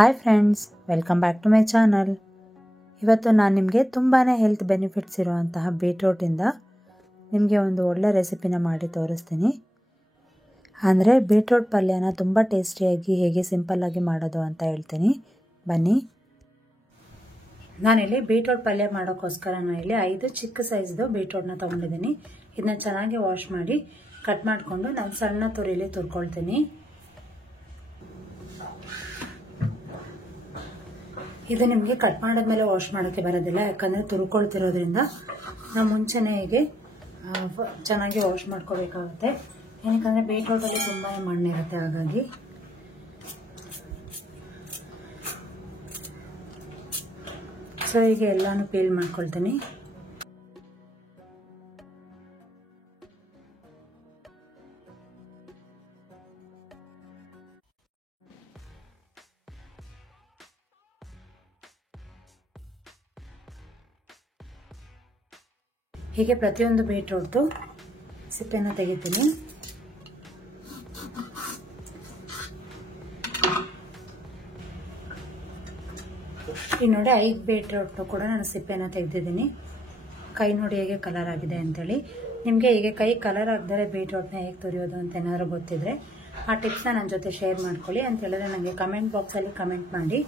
Hi friends, welcome back to my channel. ಇವತ್ತು ನಾನು ನಿಮಗೆ ತುಂಬಾ ಹೆಲ್ತ್ ಬೆನಿಫಿಟ್ಸ್ ಇರುವಂತಹ ಬೀಟ್ರೂಟಿಂದ ನಿಮಗೆ ಒಂದು ಒಳ್ಳೆ ರೆಸಿಪಿನ ಮಾಡಿ ತೋರಿಸ್ತೀನಿ. ಅಂದರೆ ಬೀಟ್ರೂಟ್ ಪಲ್ಯನ ತುಂಬ ಟೇಸ್ಟಿಯಾಗಿ ಹೇಗೆ ಸಿಂಪಲ್ಲಾಗಿ ಮಾಡೋದು ಅಂತ ಹೇಳ್ತೀನಿ, ಬನ್ನಿ. ನಾನಿಲ್ಲಿ ಬೀಟ್ರೂಟ್ ಪಲ್ಯ ಮಾಡೋಕ್ಕೋಸ್ಕರ ನಾನಿಲ್ಲಿ 5 ಚಿಕ್ಕ ಸೈಜ್ದು ಬೀಟ್ರೂಟ್ನ ತೊಗೊಂಡಿದ್ದೀನಿ. ಇದನ್ನ ಚೆನ್ನಾಗಿ ವಾಶ್ ಮಾಡಿ ಕಟ್ ಮಾಡಿಕೊಂಡು ನಾನು ಸಣ್ಣ ತುರಿಲಿ ತುರ್ಕೊಳ್ತೀನಿ. ಇದು ನಿಮಗೆ ಕಟ್ ಮಾಡಿದ್ಮೇಲೆ ವಾಶ್ ಮಾಡೋಕ್ಕೆ ಬರೋದಿಲ್ಲ, ಯಾಕಂದರೆ ತುರ್ಕೊಳ್ತಿರೋದ್ರಿಂದ ನಾವು ಮುಂಚೆನೇ ಹೀಗೆ ಚೆನ್ನಾಗಿ ವಾಶ್ ಮಾಡ್ಕೋಬೇಕಾಗುತ್ತೆ. ಏನಕ್ಕಂದರೆ ಬೀಟ್ರೂಟಲ್ಲಿ ತುಂಬಾ ಮಣ್ಣಿರುತ್ತೆ, ಹಾಗಾಗಿ ಸೊ ಹೀಗೆ ಎಲ್ಲಾನು ಪೀಲ್ ಮಾಡ್ಕೊಳ್ತೀನಿ. ಹೀಗೆ ಪ್ರತಿಯೊಂದು ಬೀಟ್ರೂಟ್ದು ಸಿಪ್ಪೆನ ತೆಗಿತೀನಿ. ಈಗ ನೋಡಿ 5 ಬೀಟ್ರೂಟ್ ಕೂಡ ನಾನು ಸಿಪ್ಪೆನ ತೆಗೆದಿದ್ದೀನಿ. ಕೈ ನೋಡಿ ಹೇಗೆ ಕಲರ್ ಆಗಿದೆ ಅಂತೇಳಿ. ನಿಮಗೆ ಹೀಗೆ ಕೈ ಕಲರ್ ಆಗದರೆ ಬೀಟ್ರೂಟ್ನ ಹೇಗೆ ತುರಿಯೋದು ಅಂತ ಏನಾದ್ರು ಗೊತ್ತಿದ್ರೆ ಆ ಟಿಪ್ಸ್ನ ನನ್ನ ಜೊತೆ ಶೇರ್ ಮಾಡ್ಕೊಳ್ಳಿ ಅಂತ ಹೇಳಿದ್ರೆ ನನಗೆ ಕಮೆಂಟ್ ಬಾಕ್ಸಲ್ಲಿ ಕಮೆಂಟ್ ಮಾಡಿ.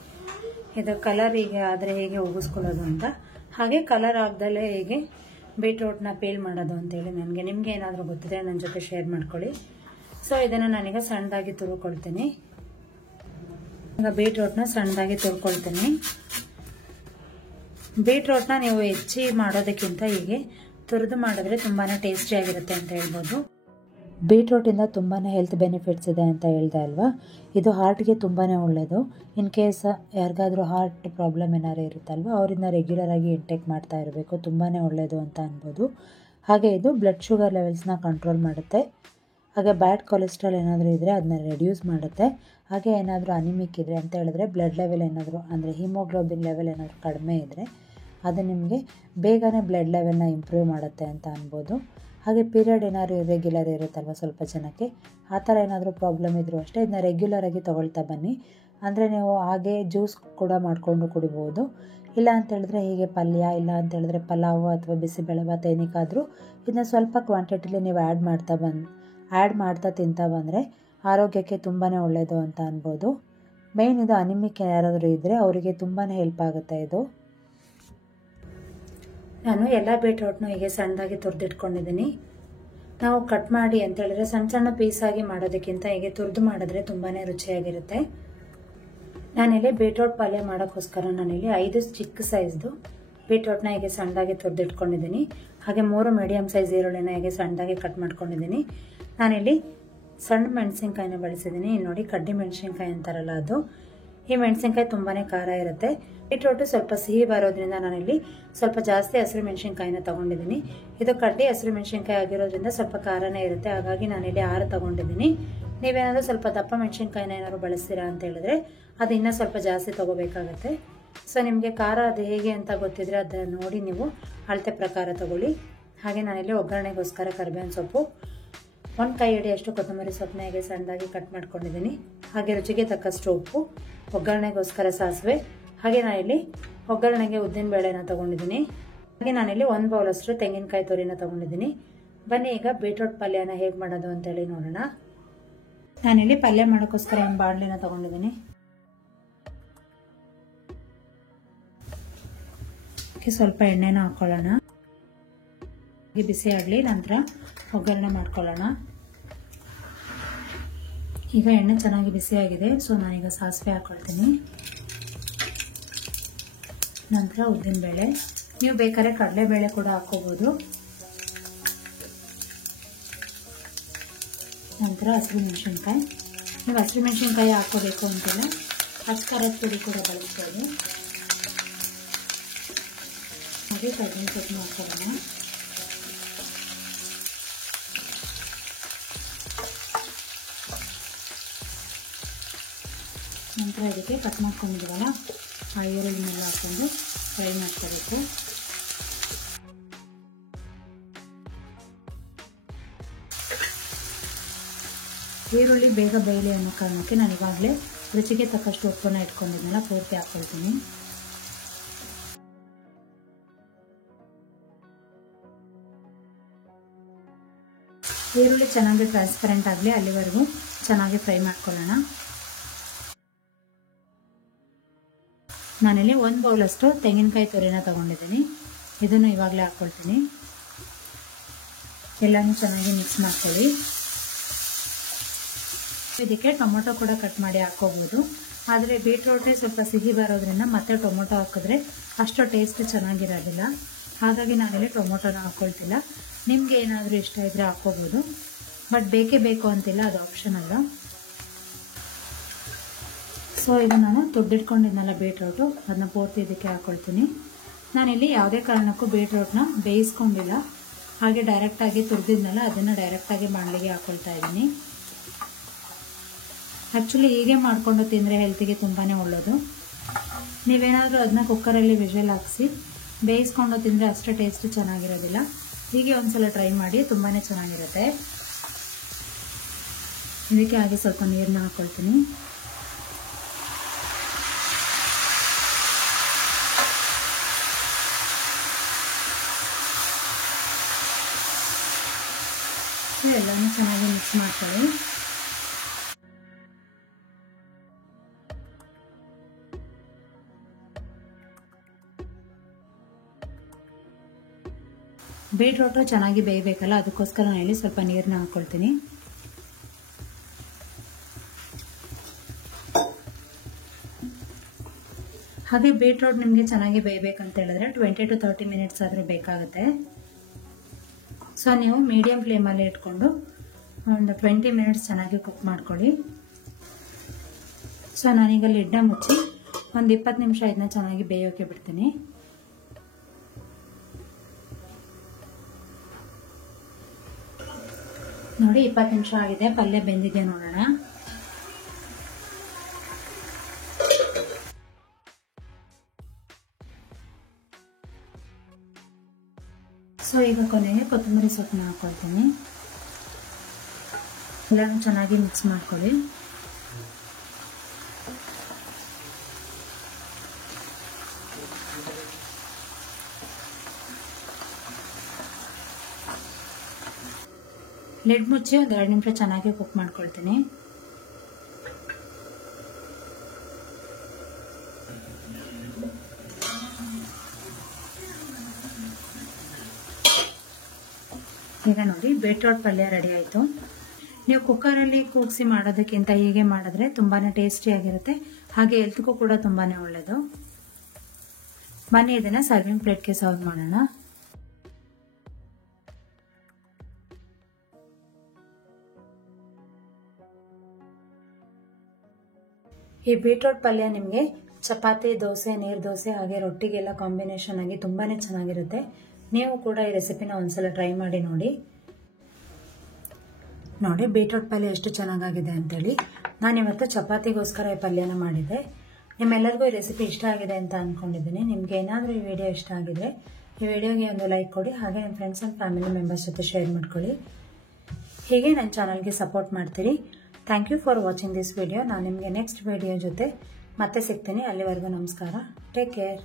ಇದು ಕಲರ್ ಹೀಗೆ ಆದರೆ ಹೇಗೆ ಉಗಿಸ್ಕೊಳ್ಳೋದು ಅಂತ, ಹಾಗೆ ಕಲರ್ ಆಗದಲ್ಲೇ ಹೇಗೆ ಬೀಟ್ರೂಟ್ನ ಪೀಲ್ ಮಾಡೋದು ಅಂತೇಳಿ ನಿಮಗೆ ಏನಾದರೂ ಗೊತ್ತಿದೆ ನನ್ನ ಜೊತೆ ಶೇರ್ ಮಾಡ್ಕೊಳ್ಳಿ. ಸೊ ಇದನ್ನು ನಾನೀಗ ಸಣ್ಣದಾಗಿ ತುರ್ಕೊಳ್ತೀನಿ. ಈಗ ಬೀಟ್ರೂಟ್ನ ಸಣ್ಣದಾಗಿ ತುರ್ಕೊಳ್ತೀನಿ. ಬೀಟ್ರೂಟ್ನ ನೀವು ಹೆಚ್ಚಿ ಮಾಡೋದಕ್ಕಿಂತ ಹೀಗೆ ತುರಿದು ಮಾಡಿದ್ರೆ ತುಂಬಾ ಟೇಸ್ಟಿಯಾಗಿರುತ್ತೆ ಅಂತ ಹೇಳ್ಬೋದು. ಬೀಟ್ರೂಟಿಂದ ತುಂಬಾ ಹೆಲ್ತ್ ಬೆನಿಫಿಟ್ಸ್ ಇದೆ ಅಂತ ಹೇಳ್ದೆ ಅಲ್ವಾ. ಇದು ಹಾರ್ಟ್ಗೆ ತುಂಬಾ ಒಳ್ಳೆಯದು. ಇನ್ ಕೇಸ್ ಯಾರಿಗಾದ್ರೂ ಹಾರ್ಟ್ ಪ್ರಾಬ್ಲಮ್ ಏನಾದ್ರು ಇರುತ್ತಲ್ವ, ಅವರಿಂದ ರೆಗ್ಯುಲರಾಗಿ ಇಂಟೇಕ್ ಮಾಡ್ತಾ ಇರಬೇಕು, ತುಂಬಾ ಒಳ್ಳೆಯದು ಅಂತ ಅನ್ಬೋದು. ಹಾಗೆ ಇದು ಬ್ಲಡ್ ಶುಗರ್ ಲೆವೆಲ್ಸ್ನ ಕಂಟ್ರೋಲ್ ಮಾಡುತ್ತೆ. ಹಾಗೆ ಬ್ಯಾಡ್ ಕೊಲೆಸ್ಟ್ರಾಲ್ ಏನಾದರೂ ಇದ್ದರೆ ಅದನ್ನ ರೆಡ್ಯೂಸ್ ಮಾಡುತ್ತೆ. ಹಾಗೆ ಏನಾದರೂ ಅನಿಮಿಕ್ ಇದೆ ಅಂತ ಹೇಳಿದ್ರೆ ಬ್ಲಡ್ ಲೆವೆಲ್ ಏನಾದರೂ ಅಂದರೆ ಹಿಮೋಗ್ಲೋಬಿನ್ ಲೆವೆಲ್ ಏನಾದರೂ ಕಡಿಮೆ ಇದ್ದರೆ ಅದು ನಿಮಗೆ ಬೇಗನೆ ಬ್ಲಡ್ ಲೆವೆಲ್ನ ಇಂಪ್ರೂವ್ ಮಾಡುತ್ತೆ ಅಂತ ಅನ್ಬೋದು. ಹಾಗೆ ಪೀರಿಯಡ್ ಏನಾದರೂ ಇರ್ರೆಗ್ಯುಲರ್ ಇರುತ್ತಲ್ವ ಸ್ವಲ್ಪ ಜನಕ್ಕೆ, ಆ ಥರ ಏನಾದರೂ ಪ್ರಾಬ್ಲಮ್ ಇದ್ದರೂ ಅಷ್ಟೇ ಇದನ್ನ ರೆಗ್ಯುಲರಾಗಿ ತೊಗೊಳ್ತಾ ಬನ್ನಿ. ಅಂದರೆ ನೀವು ಹಾಗೆ ಜ್ಯೂಸ್ ಕೂಡ ಮಾಡಿಕೊಂಡು ಕುಡಿಬೋದು. ಇಲ್ಲ ಅಂತೇಳಿದ್ರೆ ಹೀಗೆ ಪಲ್ಯ, ಇಲ್ಲ ಅಂತೇಳಿದ್ರೆ ಪಲಾವು ಅಥವಾ ಬಿಸಿಬೇಳೆಭಾತ್ ಏನಕ್ಕಾದರೂ ಇದನ್ನ ಸ್ವಲ್ಪ ಕ್ವಾಂಟಿಟಿಲಿ ನೀವು ಆ್ಯಡ್ ಮಾಡ್ತಾ ತಿಂತಾ ಬಂದರೆ ಆರೋಗ್ಯಕ್ಕೆ ತುಂಬಾ ಒಳ್ಳೆಯದು ಅಂತ ಅನ್ಬೋದು. ಮೇಯ್ನ್ ಇದು ಅನಿಮಿಕ್ ಯಾರಾದರೂ ಇದ್ದರೆ ಅವರಿಗೆ ತುಂಬಾ ಹೆಲ್ಪ್ ಆಗುತ್ತೆ ಇದು. ನಾನು ಎಲ್ಲ ಬೀಟ್ರೂಟ್ನು ಹೀಗೆ ಸಣ್ಣದಾಗಿ ತುರಿದಿಟ್ಕೊಂಡಿದ್ದೀನಿ. ನಾವು ಕಟ್ ಮಾಡಿ ಅಂತ ಹೇಳಿದ್ರೆ ಸಣ್ಣ ಸಣ್ಣ ಪೀಸಾಗಿ ಮಾಡೋದಕ್ಕಿಂತ ಹೀಗೆ ತುರಿದು ಮಾಡಿದ್ರೆ ತುಂಬಾ ರುಚಿಯಾಗಿರುತ್ತೆ. ನಾನಿಲ್ಲಿ ಬೀಟ್ರೂಟ್ ಪಲ್ಯ ಮಾಡೋಕ್ಕೋಸ್ಕರ ನಾನಿಲ್ಲಿ 5 ಚಿಕ್ಕ ಸೈಜ್ದು ಬೀಟ್ರೂಟ್ನ ಹೀಗೆ ಸಣ್ಣದಾಗಿ ತುರಿದಿಟ್ಕೊಂಡಿದ್ದೀನಿ. ಹಾಗೆ 3 ಮೀಡಿಯಮ್ ಸೈಜ್ ಈರುಳ್ಳಿನ ಹೀಗೆ ಸಣ್ಣದಾಗಿ ಕಟ್ ಮಾಡ್ಕೊಂಡಿದ್ದೀನಿ. ನಾನಿಲ್ಲಿ ಸಣ್ಣ ಮೆಣಸಿನ್ಕಾಯಿನ ಬಳಸಿದ್ದೀನಿ. ನೋಡಿ ಕಡ್ಡಿ ಮೆಣಸಿನ್ಕಾಯಿ ಅಂತಾರಲ್ಲ ಅದು. ಈ ಮೆಣಸಿನ್ಕಾಯಿ ತುಂಬಾ ಖಾರ ಇರುತ್ತೆ. ಬೀಟ್ರೂಟು ಸ್ವಲ್ಪ ಸಿಹಿ ಬರೋದ್ರಿಂದ ನಾನಿಲ್ಲಿ ಸ್ವಲ್ಪ ಜಾಸ್ತಿ ಹಸಿರು ಮೆಣಸಿನ್ಕಾಯಿನ ತೊಗೊಂಡಿದ್ದೀನಿ. ಇದು ಕಡ್ಡಿ ಹಸಿರು ಮೆಣಸಿನ್ಕಾಯಿ ಆಗಿರೋದ್ರಿಂದ ಸ್ವಲ್ಪ ಖಾರನೇ ಇರುತ್ತೆ, ಹಾಗಾಗಿ ನಾನಿಲ್ಲಿ 6 ತೊಗೊಂಡಿದ್ದೀನಿ. ನೀವೇನಾದರೂ ಸ್ವಲ್ಪ ದಪ್ಪ ಮೆಣಸಿನ್ಕಾಯಿನ ಏನಾದ್ರು ಬಳಸ್ತೀರಾ ಅಂತ ಹೇಳಿದ್ರೆ ಅದು ಇನ್ನೂ ಸ್ವಲ್ಪ ಜಾಸ್ತಿ ತೊಗೋಬೇಕಾಗತ್ತೆ. ಸೊ ನಿಮಗೆ ಖಾರ ಅದು ಹೇಗೆ ಅಂತ ಗೊತ್ತಿದ್ರೆ ಅದನ್ನು ನೋಡಿ ನೀವು ಅಳತೆ ಪ್ರಕಾರ ತಗೊಳ್ಳಿ. ಹಾಗೆ ನಾನಿಲ್ಲಿ ಒಗ್ಗರಣೆಗೋಸ್ಕರ ಕರಿಬೇವಿನ ಸೊಪ್ಪು, 1 ಕೈ ಹಿಡಿಯಷ್ಟು ಕೊತ್ತಂಬರಿ ಸೊಪ್ಪನ್ನ ಹೇಗೆ ಸಣ್ಣದಾಗಿ ಕಟ್ ಮಾಡ್ಕೊಂಡಿದ್ದೀನಿ. ಹಾಗೆ ರುಚಿಗೆ ತಕ್ಕಷ್ಟು ಉಪ್ಪು, ಒಗ್ಗರಣೆಗೋಸ್ಕರ ಸಾಸಿವೆ, ಹಾಗೆ ನಾನಿಲ್ಲಿ ಒಗ್ಗರಣೆಗೆ ಉದ್ದಿನ ಬೇಳೆನ ತೊಗೊಂಡಿದ್ದೀನಿ. ಹಾಗೆ ನಾನಿಲ್ಲಿ 1 ಬೌಲಷ್ಟು ತೆಂಗಿನಕಾಯಿ ತುರಿನ ತೊಗೊಂಡಿದ್ದೀನಿ. ಬನ್ನಿ ಈಗ ಬೀಟ್ರೂಟ್ ಪಲ್ಯನ ಹೇಗೆ ಮಾಡೋದು ಅಂತೇಳಿ ನೋಡೋಣ. ನಾನಿಲ್ಲಿ ಪಲ್ಯ ಮಾಡೋಕ್ಕೋಸ್ಕರ ಒಂದು ಬಾಣಲೆನ ತೊಗೊಂಡಿದ್ದೀನಿ. ಸ್ವಲ್ಪ ಎಣ್ಣೆನ ಹಾಕೊಳ್ಳೋಣ. ಬಿಸಿ ಆಗಲಿ, ನಂತರ ಒಗ್ಗರಣೆ ಮಾಡ್ಕೊಳ್ಳೋಣ. ಈಗ ಎಣ್ಣೆ ಚೆನ್ನಾಗಿ ಬಿಸಿಯಾಗಿದೆ, ಸೊ ನಾನೀಗ ಸಾಸಿವೆ ಹಾಕೊಳ್ತೀನಿ. ನಂತರ ಉದ್ದಿನಬೇಳೆ, ನೀವು ಬೇಕಾದ್ರೆ ಕಡಲೆಬೇಳೆ ಕೂಡ ಹಾಕೋಬಹುದು. ನಂತರ ಹಸಿರು ಮೆಣಸಿನ್ಕಾಯಿ, ನೀವು ಹಸಿರು ಮೆಣಸಿನ್ಕಾಯಿ ಹಾಕೋಬೇಕು ಅಂತಿಲ್ಲ, ಖಾರದ ಪುಡಿ ಕೂಡ ಬಳಸ್ಬೋದು. ಹಾಗೆ ಕಡಲೆ ಸೊಪ್ಪು ಹಾಕೊಳ್ಳೋಣ. ನಂತರ ಇದಕ್ಕೆ ಕಟ್ ಮಾಡ್ಕೊಂಡಿದ್ದೀವಲ್ಲ ಆ ಈರುಳ್ಳಿನೆಲ್ಲ ಹಾಕೊಂಡು ಫ್ರೈ ಮಾಡ್ಕೋಬೇಕು. ಈರುಳ್ಳಿ ಬೇಗ ಬೇಯಲಿ ಅನ್ನೋ ಕಾರಣಕ್ಕೆ ನಾನು ಇವಾಗಲೇ ರುಚಿಗೆ ತಕ್ಕಷ್ಟು ಉಪ್ಪನ್ನು ಇಟ್ಕೊಂಡಿದ್ದೆನಲ್ಲ ಪೂರ್ತಿ ಹಾಕ್ಕೊಳ್ತೀನಿ. ಈರುಳ್ಳಿ ಚೆನ್ನಾಗಿ ಟ್ರಾನ್ಸ್ಪರೆಂಟ್ ಆಗಲಿ ಅಲ್ಲಿವರೆಗೂ ಚೆನ್ನಾಗಿ ಫ್ರೈ ಮಾಡ್ಕೊಳ್ಳೋಣ. ನಾನಿಲ್ಲಿ 1 ಬೌಲಷ್ಟು ತೆಂಗಿನಕಾಯಿ ತುರಿನ ತಗೊಂಡಿದ್ದೀನಿ. ಇದನ್ನು ಇವಾಗಲೇ ಹಾಕ್ಕೊಳ್ತೀನಿ. ಎಲ್ಲನೂ ಚೆನ್ನಾಗಿ ಮಿಕ್ಸ್ ಮಾಡ್ಕೊಳ್ಳಿ. ಇದಕ್ಕೆ ಟೊಮೊಟೊ ಕೂಡ ಕಟ್ ಮಾಡಿ ಹಾಕೋಬಹುದು. ಆದರೆ ಬೀಟ್ರೂಟೇ ಸ್ವಲ್ಪ ಸಿಹಿ ಬರೋದ್ರಿಂದ ಮತ್ತೆ ಟೊಮೊಟೊ ಹಾಕಿದ್ರೆ ಅಷ್ಟು ಟೇಸ್ಟ್ ಚೆನ್ನಾಗಿರೋದಿಲ್ಲ. ಹಾಗಾಗಿ ನಾನಿಲ್ಲಿ ಟೊಮೊಟೊನ ಹಾಕ್ಕೊಳ್ತಿಲ್ಲ. ನಿಮ್ಗೆ ಏನಾದರೂ ಇಷ್ಟ ಇದ್ರೆ ಹಾಕೋಬಹುದು, ಬಟ್ ಬೇಕೇ ಬೇಕು ಅಂತಿಲ್ಲ, ಅದು ಆಪ್ಷನಲ್ಲ. ಸೊ ಇದು ನಾನು ತುರ್ದಿಟ್ಕೊಂಡಿದ್ನಲ್ಲ ಬೀಟ್ರೂಟು, ಅದನ್ನ ಪೂರ್ತಿ ಇದಕ್ಕೆ ಹಾಕೊಳ್ತೀನಿ. ನಾನಿಲ್ಲಿ ಯಾವುದೇ ಕಾರಣಕ್ಕೂ ಬೀಟ್ರೂಟ್ನ ಬೇಯಿಸ್ಕೊಂಡಿಲ್ಲ, ಹಾಗೆ ಡೈರೆಕ್ಟಾಗಿ ತುರ್ದಿದ್ನಲ್ಲ ಅದನ್ನು ಡೈರೆಕ್ಟಾಗಿ ಬಾಣಲೆಗೆ ಹಾಕೊಳ್ತಾ ಇದ್ದೀನಿ. ಆ್ಯಕ್ಚುಲಿ ಹೀಗೆ ಮಾಡಿಕೊಂಡು ತಿಂದರೆ ಹೆಲ್ತಿಗೆ ತುಂಬಾ ಒಳ್ಳೆಯದು. ನೀವೇನಾದರೂ ಅದನ್ನ ಕುಕ್ಕರಲ್ಲಿ ವಿಷಲ್ ಹಾಕಿಸಿ ಬೇಯಿಸ್ಕೊಂಡು ತಿಂದರೆ ಅಷ್ಟು ಟೇಸ್ಟ್ ಚೆನ್ನಾಗಿರೋದಿಲ್ಲ. ಹೀಗೆ ಒಂದ್ಸಲ ಟ್ರೈ ಮಾಡಿ, ತುಂಬಾ ಚೆನ್ನಾಗಿರುತ್ತೆ. ಇದಕ್ಕೆ ಹಾಗೆ ಸ್ವಲ್ಪ ನೀರನ್ನ ಹಾಕೊಳ್ತೀನಿ. ಎಲ್ಲನೂ ಚೆನ್ನಾಗಿ ಮಿಕ್ಸ್ ಮಾಡ್ಕೊಳ್ಳಿ. ಬೀಟ್ರೂಟು ಚೆನ್ನಾಗಿ ಬೇಯಬೇಕಲ್ಲ, ಅದಕ್ಕೋಸ್ಕರ ನಾನು ಇಲ್ಲಿ ಸ್ವಲ್ಪ ನೀರನ್ನ ಹಾಕೊಳ್ತೀನಿ. ಹಾಗೆ ಬೀಟ್ರೂಟ್ ನಿಮಗೆ ಚೆನ್ನಾಗಿ ಬೇಯಬೇಕಂತ ಹೇಳಿದ್ರೆ 20 to 30 ಮಿನಿಟ್ಸ್ ಆದರೂ ಬೇಕಾಗುತ್ತೆ. ಸೊ ನೀವು ಮೀಡಿಯಂ ಫ್ಲೇಮಲ್ಲಿ ಇಟ್ಕೊಂಡು ಒಂದು 20 ಮಿನಿಟ್ಸ್ ಚೆನ್ನಾಗಿ ಕುಕ್ ಮಾಡ್ಕೊಳ್ಳಿ. ಸೊ ನಾನೀಗ ಲಿಡ್ನ ಮುಚ್ಚಿ ಒಂದು 20 ನಿಮಿಷ ಇದನ್ನ ಚೆನ್ನಾಗಿ ಬೇಯೋಕೆ ಬಿಡ್ತೀನಿ. ನೋಡಿ 20 ನಿಮಿಷ ಆಗಿದೆ, ಪಲ್ಯ ಬೆಂದಿದೆ ನೋಡೋಣ. ಸೊ ಈಗ ಕೊನೆಗೆ ಕೊತ್ತಂಬರಿ ಸೊಪ್ಪನ್ನ ಹಾಕೊಳ್ತೀನಿ. ಎಲ್ಲನೂ ಚೆನ್ನಾಗಿ ಮಿಕ್ಸ್ ಮಾಡ್ಕೊಳ್ಳಿ. ಲಿಡ್ ಮುಚ್ಚಿ ಒಂದು 2 ನಿಮಿಷ ಚೆನ್ನಾಗಿ ಕುಕ್ ಮಾಡ್ಕೊಳ್ತೀನಿ. ಈಗ ನೋಡಿ ಬೀಟ್ರೂಟ್ ಪಲ್ಯ ರೆಡಿ ಆಯಿತು. ನೀವು ಕುಕ್ಕರಲ್ಲಿ ಕೂಗಿಸಿ ಮಾಡೋದಕ್ಕಿಂತ ಹೀಗೆ ಮಾಡಿದ್ರೆ ತುಂಬಾನೇ ಟೇಸ್ಟಿಯಾಗಿರುತ್ತೆ, ಹಾಗೆ ಹೆಲ್ತ್ಗೂ ಕೂಡ ತುಂಬಾನೇ ಒಳ್ಳೆಯದು. ಬನ್ನಿ ಇದನ್ನ ಸರ್ವಿಂಗ್ ಪ್ಲೇಟ್ಗೆ ಸರ್ವ್ ಮಾಡೋಣ. ಈ ಬೀಟ್ರೂಟ್ ಪಲ್ಯ ನಿಮಗೆ ಚಪಾತಿ, ದೋಸೆ, ನೀರು ದೋಸೆ ಹಾಗೆ ರೊಟ್ಟಿಗೆಲ್ಲ ಕಾಂಬಿನೇಷನ್ ಆಗಿ ತುಂಬಾನೇ ಚೆನ್ನಾಗಿರುತ್ತೆ. ನೀವು ಕೂಡ ಈ ರೆಸಿಪಿನ ಒಂದ್ಸಲ ಟ್ರೈ ಮಾಡಿ ನೋಡಿ. ನೋಡಿ ಬೀಟ್ರೂಟ್ ಪಲ್ಯ ಎಷ್ಟು ಚೆನ್ನಾಗಾಗಿದೆ ಅಂತೇಳಿ. ನಾನಿವತ್ತು ಚಪಾತಿಗೋಸ್ಕರ ಈ ಪಲ್ಯನ ಮಾಡಿದ್ದೆ. ನಿಮ್ಮೆಲ್ಲರಿಗೂ ಈ ರೆಸಿಪಿ ಇಷ್ಟ ಆಗಿದೆ ಅಂತ ಅಂದ್ಕೊಂಡಿದ್ದೀನಿ. ನಿಮ್ಗೆ ಏನಾದರೂ ಈ ವಿಡಿಯೋ ಇಷ್ಟ ಆಗಿದ್ರೆ ಈ ವಿಡಿಯೋಗೆ ಒಂದು ಲೈಕ್ ಕೊಡಿ, ಹಾಗೆ ನಿಮ್ಮ ಫ್ರೆಂಡ್ಸ್ ಆ್ಯಂಡ್ ಫ್ಯಾಮಿಲಿ ಮೆಂಬರ್ಸ್ ಜೊತೆ ಶೇರ್ ಮಾಡ್ಕೊಳ್ಳಿ. ಹೀಗೆ ನನ್ನ ಚಾನಲ್ಗೆ ಸಪೋರ್ಟ್ ಮಾಡ್ತೀರಿ. Thank you for watching this video. ನಾನು ನಿಮಗೆ ನೆಕ್ಸ್ಟ್ ವಿಡಿಯೋ ಜೊತೆ ಮತ್ತೆ ಸಿಗ್ತೀನಿ. ಅಲ್ಲಿವರೆಗೂ ನಮಸ್ಕಾರ. Take care.